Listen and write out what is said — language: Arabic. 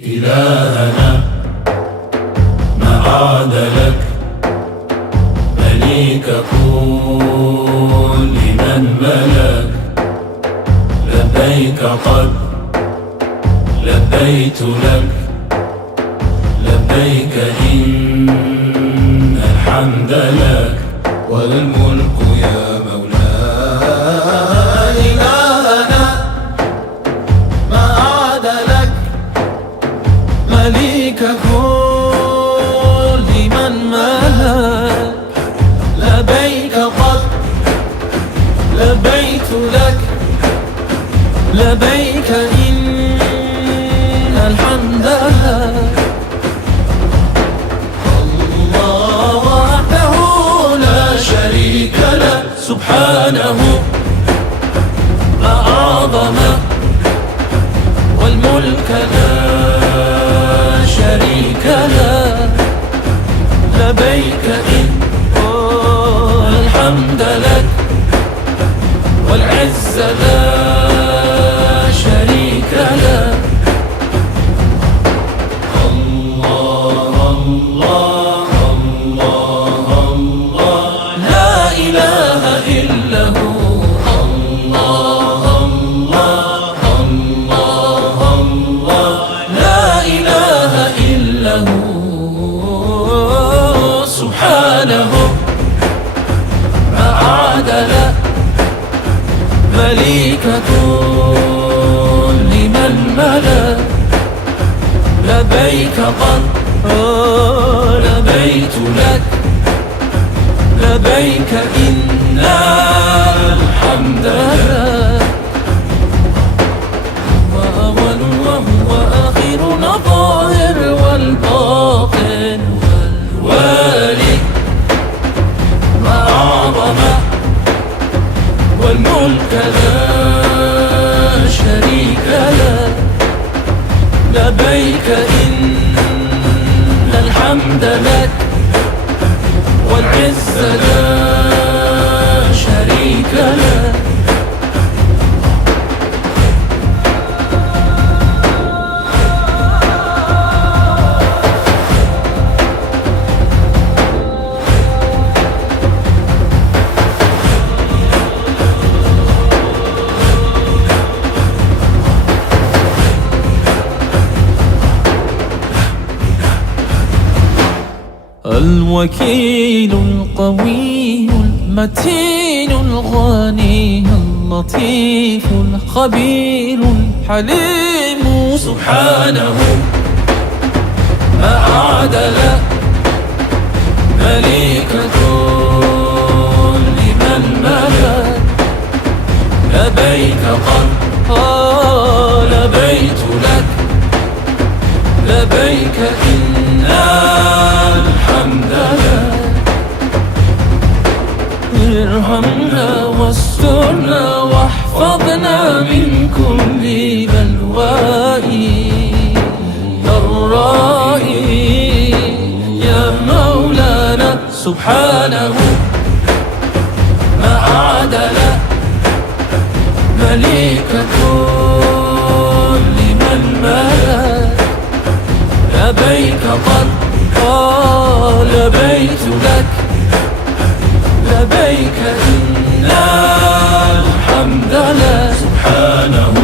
إلهنا ما عاد لك مليك كل من ملك. لبيك قد لبيت لك، لبيك إن الحمد لك والملك يا مولاي. إلهنا ما عاد لك مليك كل من ملك. لبيك قد لبيت لك، لبيك إن الحمد لك. الله وحده لا شريك له، سبحانه ما أعظم والملك لا شريك له. لبيك إن الحمد لك والعز لا شريك له. الله الله الله الله لا إله إلا هو. الله الله الله الله لا إله إلا هو. سبحانه ما عادل مليك كل من ملك. لبيك قد لبيت لك، لبيك إن الحمد لك. وأول وهو آخر الظاهر والباطن والوالي. ما أعظم والملك لا شريك له. لبيك إن الحمد لك والعز لا شريك له. الوكيل القوي المتين الغني اللطيف الخبير الحليم. سبحانه ما عادل مليك كل من ملك. لبيك قد لبيت لك، لبيك إن الحمد لك. ارحمنا واسترنا واحفظنا من كل بلواء ضراء يا مولانا. سبحانه ما عادل مليك كل من ملك. لبيك قد لبيت لك، لبيك إن الحمد لك. سبحانه